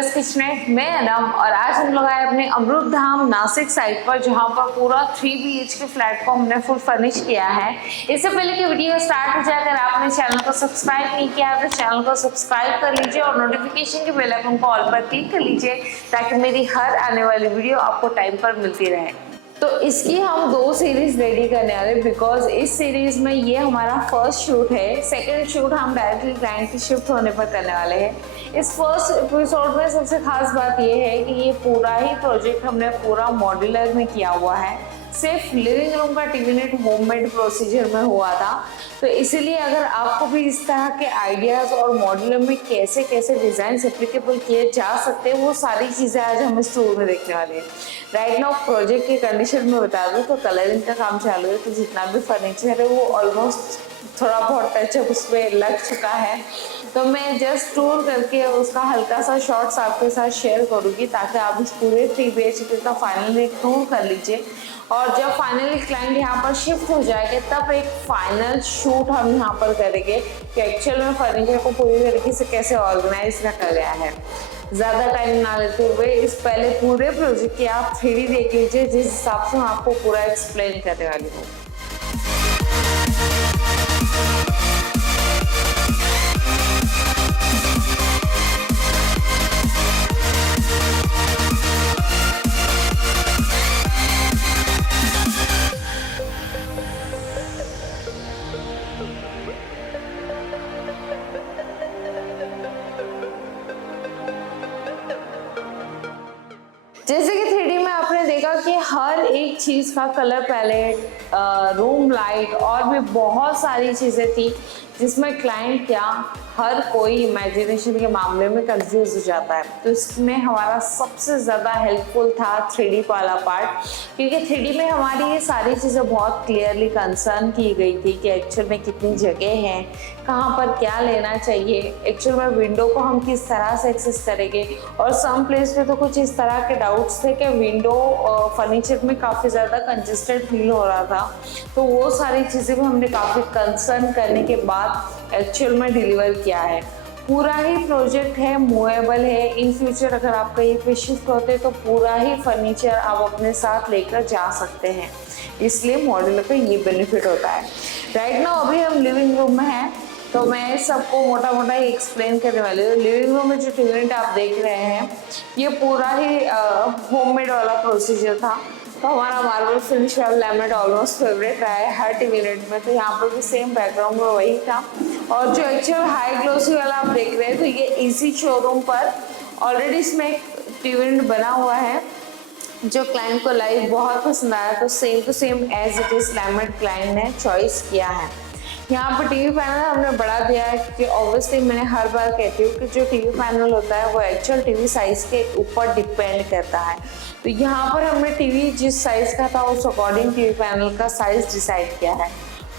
Plus kitchen में मैं अनम और आज हम लोग आए अपने अमृत धाम नासिक साइट पर, जहां पर पूरा 3 BHK फ्लैट को हमने फुल फर्निश किया है। इससे पहले कि वीडियो स्टार्ट हो जाए, अगर आपने चैनल को सब्सक्राइब नहीं किया तो चैनल को सब्सक्राइब कर लीजिए और नोटिफिकेशन के बेल आइकन को ऑल पर क्लिक कर लीजिए ताकि मेरी हर आने वाली वीडियो आपको टाइम पर मिलती रहे। तो इसकी हम 2 सीरीज रेडी करने वाले, बिकॉज इस सीरीज में ये हमारा फर्स्ट शूट है। सेकंड शूट हम डायरेक्टली क्लाइंट के शिफ्ट होने पर करने वाले हैं। इस फर्स्ट एपिसोड में सबसे खास बात ये है कि ये पूरा ही प्रोजेक्ट हमने पूरा मॉड्यूलर में किया हुआ है। सिर्फ लिविंग रूम का टीवी यूनिट होममेड प्रोसीजर में हुआ था, तो इसीलिए अगर आपको भी इस तरह के आइडियाज और मॉड्यूलर में कैसे कैसे डिजाइन एप्लीकेबल किए जा सकते हैं, वो सारी चीजें आज हम इस टूर में देखने वाले हैं। राइट नाउ प्रोजेक्ट की कंडीशन में बता दूं तो कलरिंग का काम चालू है, तो जितना भी फर्नीचर है वो ऑलमोस्ट थोड़ा बहुत टचअप उसमें लग चुका है। तो मैं जस्ट टूर करके उसका हल्का सा शॉर्ट्स आपके साथ शेयर करूंगी ताकि आप इस पूरे 3 BHK का फाइनली टूर कर लीजिए। और जब फाइनली क्लाइंट यहाँ पर शिफ्ट हो जाएंगे तब एक फाइनल शूट हम यहाँ पर करेंगे कि एक्चुअल में फर्नीचर को पूरी तरीके से कैसे ऑर्गेनाइज रखा गया है। ज़्यादा टाइम ना लेते हुए इस पहले पूरे प्रोजेक्ट की आप 3D देख लीजिए, जिस हिसाब से मैं आपको पूरा एक्सप्लेन करने वाली हूँ। जैसे कि 3D में आपने देखा कि हर एक चीज़ का कलर पैलेट, रूम लाइट और भी बहुत सारी चीज़ें थी जिसमें क्लाइंट क्या हर कोई इमेजिनेशन के मामले में कंफ्यूज हो जाता है। तो इसमें हमारा सबसे ज़्यादा हेल्पफुल था 3D वाला पार्ट, क्योंकि 3D में हमारी ये सारी चीज़ें बहुत क्लियरली कंसर्न की गई थी कि एक्चुअल में कितनी जगह है, कहाँ पर क्या लेना चाहिए, एक्चुअल में विंडो को हम किस तरह से एक्सेस करेंगे। और सम प्लेस पे तो कुछ इस तरह के डाउट्स थे कि विंडो फर्नीचर में काफ़ी ज़्यादा कंजेस्टेड फील हो रहा था। तो वो सारी चीज़ें भी हमने काफ़ी कंसर्न करने के बाद एक्चुअल में डिलीवर किया है। पूरा ही प्रोजेक्ट है, मूवेबल है। इन फ्यूचर अगर आप कहीं पे शिफ्ट होते तो पूरा ही फर्नीचर आप अपने साथ लेकर जा सकते हैं, इसलिए मॉड्यूलर का ये बेनिफिट होता है। राइट नाउ अभी हम लिविंग रूम में हैं, तो मैं सबको मोटा मोटा ही एक्सप्लेन करने वाली हूँ। लिविंग रूम में जो टीवी यूनिट आप देख रहे हैं ये पूरा ही होममेड वाला प्रोसीजर था। तो हमारा मार्बल फिनिश वाला लैमिनेट ऑलमोस्ट फेवरेट रहा है हर टीवी यूनिट में, तो यहाँ पर भी सेम बैकग्राउंड में वही था। और जो एक्चुअल हाई ग्लोसी वाला आप देख रहे हैं तो ये इजी शोरूम पर ऑलरेडी इसमें एक टीवी यूनिट बना हुआ है जो क्लाइंट को लाइव बहुत पसंद आया, तो same to same as it is laminate client ने चॉइस किया है। यहाँ पर टीवी पैनल हमने बढ़ा दिया है क्योंकि ऑब्वियसली मैंने हर बार कहती हूँ कि जो टीवी पैनल होता है वो एक्चुअल टीवी साइज के ऊपर डिपेंड करता है। तो यहाँ पर हमने टीवी जिस साइज का था उस अकॉर्डिंग टीवी पैनल का साइज डिसाइड किया है।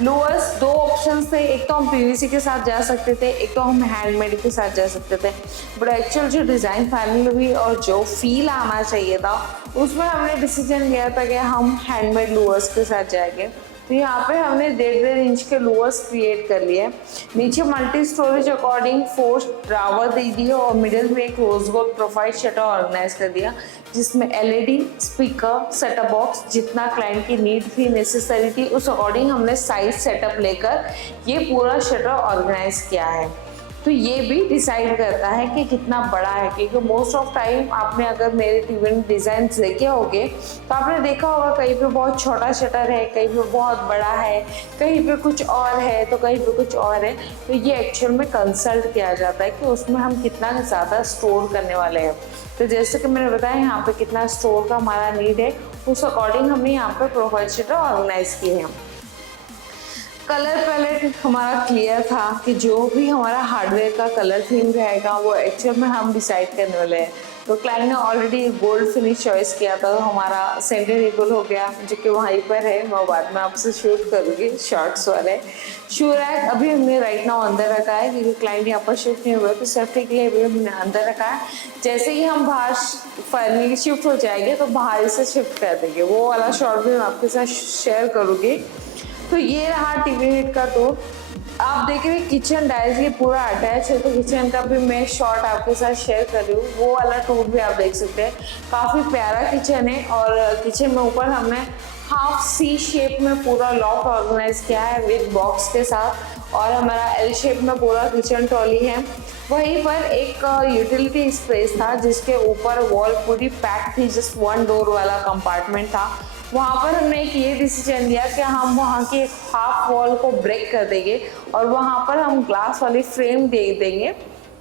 लोअर्स 2 ऑप्शंस थे, एक तो हम PVC के साथ जा सकते थे, एक तो हम हैंडमेड के साथ जा सकते थे। बट एक्चुअल जो डिज़ाइन फाइनल हुई और जो फील आना चाहिए था उसमें हमने डिसीजन लिया था कि हम हैंडमेड लोअर्स के साथ जाएंगे। तो यहाँ पे हमने 1.5 इंच के लोअर्स क्रिएट कर लिए। नीचे मल्टी स्टोरेज अकॉर्डिंग 4 ड्रावर दे दिए और मिडिल में एक rose gold profile shutter organise कर दिया, जिसमें LED, स्पीकर, सेटअप बॉक्स जितना क्लाइंट की नीड थी, नेसेसरी थी, उस अकॉर्डिंग हमने साइज सेटअप लेकर ये पूरा शटर ऑर्गेनाइज किया है। तो ये भी डिसाइड करता है कि कितना बड़ा है, क्योंकि मोस्ट ऑफ टाइम आपने अगर मेरे टीवी डिज़ाइन देखे होंगे तो आपने देखा होगा कहीं पे बहुत छोटा शटर है, कहीं पे बहुत बड़ा है, कहीं पे कुछ और है तो कहीं पे कुछ और है। तो ये एक्चुअल में कंसल्ट किया जाता है कि उसमें हम कितना ज़्यादा स्टोर करने वाले हैं। तो जैसे कि मैंने बताया यहाँ पे कितना स्टोर का हमारा नीड है, उस अकॉर्डिंग हमने यहाँ पर प्रोफाइल शटर ऑर्गेनाइज किए हैं। कलर पैलेट हमारा क्लियर था कि जो भी हमारा हार्डवेयर का कलर थीम रहेगा वो एक्चुअल में हम डिसाइड करने वाले हैं। तो क्लाइंट ने ऑलरेडी गोल्ड फिनिश चॉइस किया था, तो हमारा सेंटर टेबल हो गया जो कि वहीं पर है। मैं बाद में आपसे शूट करूँगी शॉर्ट्स वाले। शू रैक अभी हमने राइट नाउ अंदर रखा है क्योंकि क्लाइंट यहाँ पर शिफ्ट नहीं हुआ, तो सेफ्टी के लिए अभी हमने अंदर रखा है। जैसे ही हम बाहर फाइनली शिफ्ट हो जाएंगे तो बाहर से शिफ्ट कर देंगे, वो वाला शॉर्ट भी मैं आपके साथ शेयर करूँगी। तो ये रहा टीवी यूनिट का टूर। आप देख रहे हैं किचन डायरेक्टली पूरा अटैच है, तो किचन का भी मैं शॉट आपके साथ शेयर कर रही हूँ, वो वाला टूर भी आप देख सकते हैं। काफ़ी प्यारा किचन है और किचन में ऊपर हमने हाफ सी शेप में पूरा लॉफ्ट ऑर्गेनाइज किया है विद बॉक्स के साथ, और हमारा एल शेप में पूरा किचन ट्रॉली है। वहीं पर एक यूटिलिटी स्पेस था जिसके ऊपर वॉल पूरी पैक थी, जस्ट वन डोर वाला कंपार्टमेंट था। वहाँ पर हमने एक ये डिसीजन लिया कि हम वहाँ की एक हाफ वॉल को ब्रेक कर देंगे और वहाँ पर हम ग्लास वाली फ्रेम दे देंगे,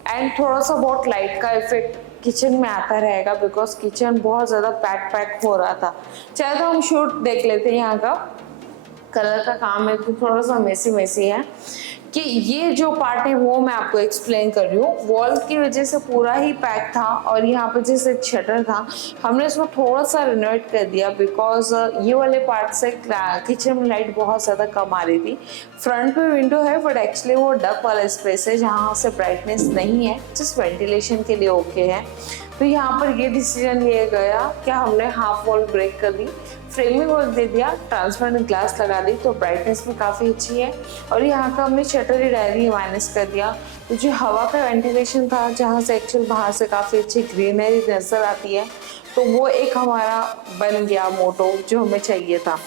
एंड थोड़ा सा बहुत लाइट का इफेक्ट किचन में आता रहेगा, बिकॉज किचन बहुत ज़्यादा पैक हो रहा था। चलो तो हम शूट देख लेते हैं। यहाँ का कलर का काम है तो थोड़ा सा मेसी है कि ये जो पार्ट है वो मैं आपको एक्सप्लेन कर रही हूँ। वॉल की वजह से पूरा ही पैक था और यहाँ पर जैसे शटर था हमने इसको थोड़ा सा रिनोवेट कर दिया, बिकॉज ये वाले पार्ट से किचन में लाइट बहुत ज़्यादा कम आ रही थी। फ्रंट पे विंडो है बट एक्चुअली वो डक वाला स्पेस है जहाँ से ब्राइटनेस नहीं है, जस्ट वेंटिलेशन के लिए ओके है। तो यहाँ पर ये डिसीजन लिया गया कि हमने हाफ वॉल ब्रेक कर दी, फ्रेमिंग वर्क दे दिया, ट्रांसपेरेंट ग्लास लगा दी, तो ब्राइटनेस भी काफ़ी अच्छी है। और यहाँ का हमने शटर ही डायरेक्टली माइनस कर दिया, तो जो हवा का वेंटिलेशन था जहाँ से एक्चुअल बाहर से काफ़ी अच्छी ग्रीनरी नज़र आती है, तो वो एक हमारा बन गया मोटो जो हमें चाहिए था।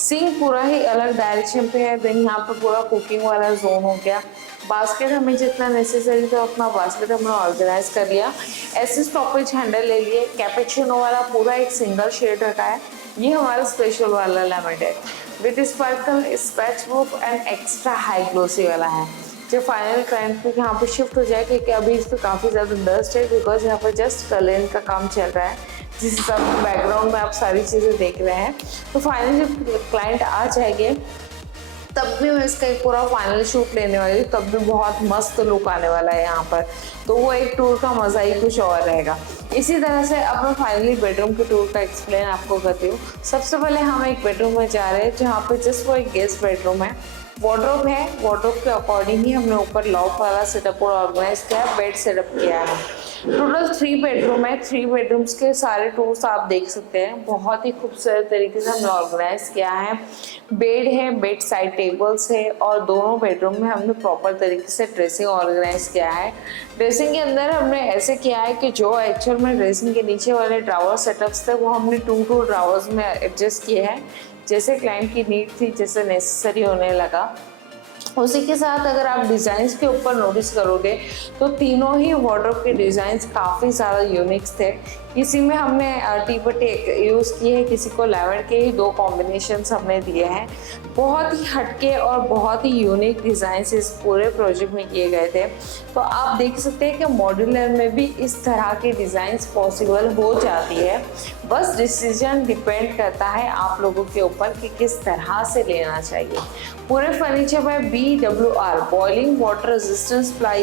सिंक पूरा ही अलग डायरेक्शन पे है, देन यहाँ पर पूरा कुकिंग वाला जोन हो गया। बास्केट हमें जितना नेसेसरी था उतना बास्केट हमने ऑर्गेनाइज कर लिया। ऐसे स्टॉपेज हैंडल ले लिए, कैपेचिनो वाला पूरा एक सिंगल शेड रखा है, ये हमारा स्पेशल वाला लेमन है with sparkle scratch proof and extra high glossy वाला है। जो फाइनल क्लाइंट पे यहाँ पे शिफ्ट हो जाए क्योंकि अभी इस पर काफ़ी ज़्यादा डस्ट है, बिकॉज यहाँ पर जस्ट कलरिंग का काम चल रहा है, जिस हिसाब से बैकग्राउंड में आप सारी चीज़ें देख रहे हैं। तो फाइनली जब क्लाइंट आ जाएंगे तब भी मैं इसका एक पूरा फाइनल शूट लेने वाली हूँ, तब भी बहुत मस्त लुक आने वाला है यहाँ पर। तो वो एक टूर का मज़ा ही कुछ और रहेगा। इसी तरह से अब मैं फाइनली बेडरूम के टूर का एक्सप्लेन आपको करती हूँ। सबसे पहले हम एक बेडरूम में जा रहे हैं जहाँ पे जस्ट वो एक गेस्ट बेडरूम है, वार्डरोब है, वार्डरोब के अकॉर्डिंग ही हमने ऊपर लॉक वाला सेटअप और ऑर्गेनाइज किया है, बेड सेटअप किया है। टोटल 3 बेडरूम है, 3 बेडरूम्स के सारे टूर्स आप देख सकते हैं। बहुत ही खूबसूरत तरीके से हमने ऑर्गेनाइज किया है। बेड है, बेड साइड टेबल्स है और दोनों बेडरूम में हमने प्रॉपर तरीके से ड्रेसिंग ऑर्गेनाइज किया है। ड्रेसिंग के अंदर हमने ऐसे किया है कि जो एक्चुअल में ड्रेसिंग के नीचे वाले ड्रावर सेटअप्स थे वो हमने 2 ड्रावर्स में एडजस्ट किए हैं, जैसे क्लाइंट की नीड थी, जैसे नेसेसरी होने लगा। उसी के साथ अगर आप डिज़ाइंस के ऊपर नोटिस करोगे तो तीनों ही वार्डरोब के डिज़ाइंस काफ़ी ज़्यादा यूनिक्स थे। किसी में हमने टी पट्टी यूज़ किए हैं, किसी को लैवेंडर के ही 2 कॉम्बिनेशंस हमने दिए हैं। बहुत ही हटके और बहुत ही यूनिक डिज़ाइंस इस पूरे प्रोजेक्ट में किए गए थे। तो आप देख सकते हैं कि मॉड्यूलर में भी इस तरह के डिज़ाइंस पॉसिबल हो जाती है। बस डिसीजन डिपेंड करता है आप लोगों के ऊपर कि किस तरह से लेना चाहिए। पूरे फर्नीचर में BWR boiling water resistance ply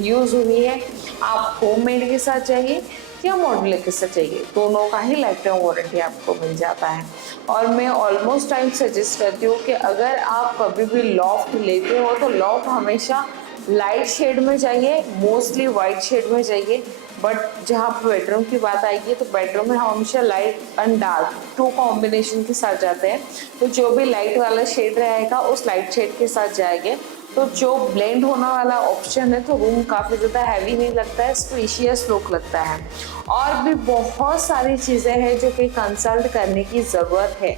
use हुई है। आप होममेड के साथ चाहिए या मॉड्यूलर के साथ चाहिए, दोनों का ही लाइफ टाइम वारंटी आपको मिल जाता है। और मैं ऑलमोस्ट टाइम सजेस्ट करती हूँ कि अगर आप कभी भी लॉफ्ट लेते हो तो लॉफ्ट हमेशा लाइट शेड में चाहिए, मोस्टली वाइट शेड में चाहिए। बट जहाँ पर बेडरूम की बात आएगी तो बेडरूम में हम हमेशा लाइट एंड डार्क 2 कॉम्बिनेशन के साथ जाते हैं। तो जो भी लाइट वाला शेड रहेगा उस लाइट शेड के साथ जाएंगे, तो जो ब्लेंड होने वाला ऑप्शन है तो रूम काफ़ी ज़्यादा हैवी नहीं लगता है, स्पेशियस लुक लगता है। और भी बहुत सारी चीज़ें हैं जो कि कंसल्ट करने की ज़रूरत है।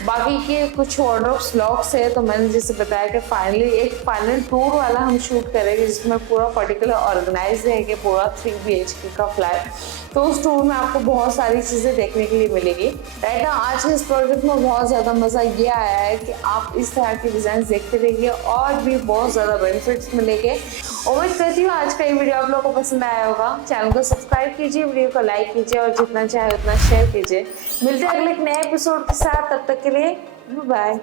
बाकी के कुछ वार्डरोब्स लॉक्स है, तो मैंने जैसे बताया कि फाइनली एक फाइनल टूर वाला हम शूट करेंगे जिसमें पूरा पर्टिकुलर ऑर्गेनाइज रहेगा पूरा 3 BHK का फ्लैट। तो उस टूर में आपको बहुत सारी चीज़ें देखने के लिए मिलेगी। राइट ना, आज के इस प्रोजेक्ट में बहुत ज़्यादा मज़ा ये आया है कि आप इस तरह के डिज़ाइन देखते रहिए और भी बहुत ज़्यादा बेनिफिट्स मिलेंगे। उम्मीद करती हूँ आज का ये वीडियो आप लोगों को पसंद आया होगा। चैनल को सब्सक्राइब कीजिए, वीडियो को लाइक कीजिए और जितना चाहे उतना शेयर कीजिए। मिलते हैं अगले एक नए एपिसोड के साथ, तब तक के लिए बाय।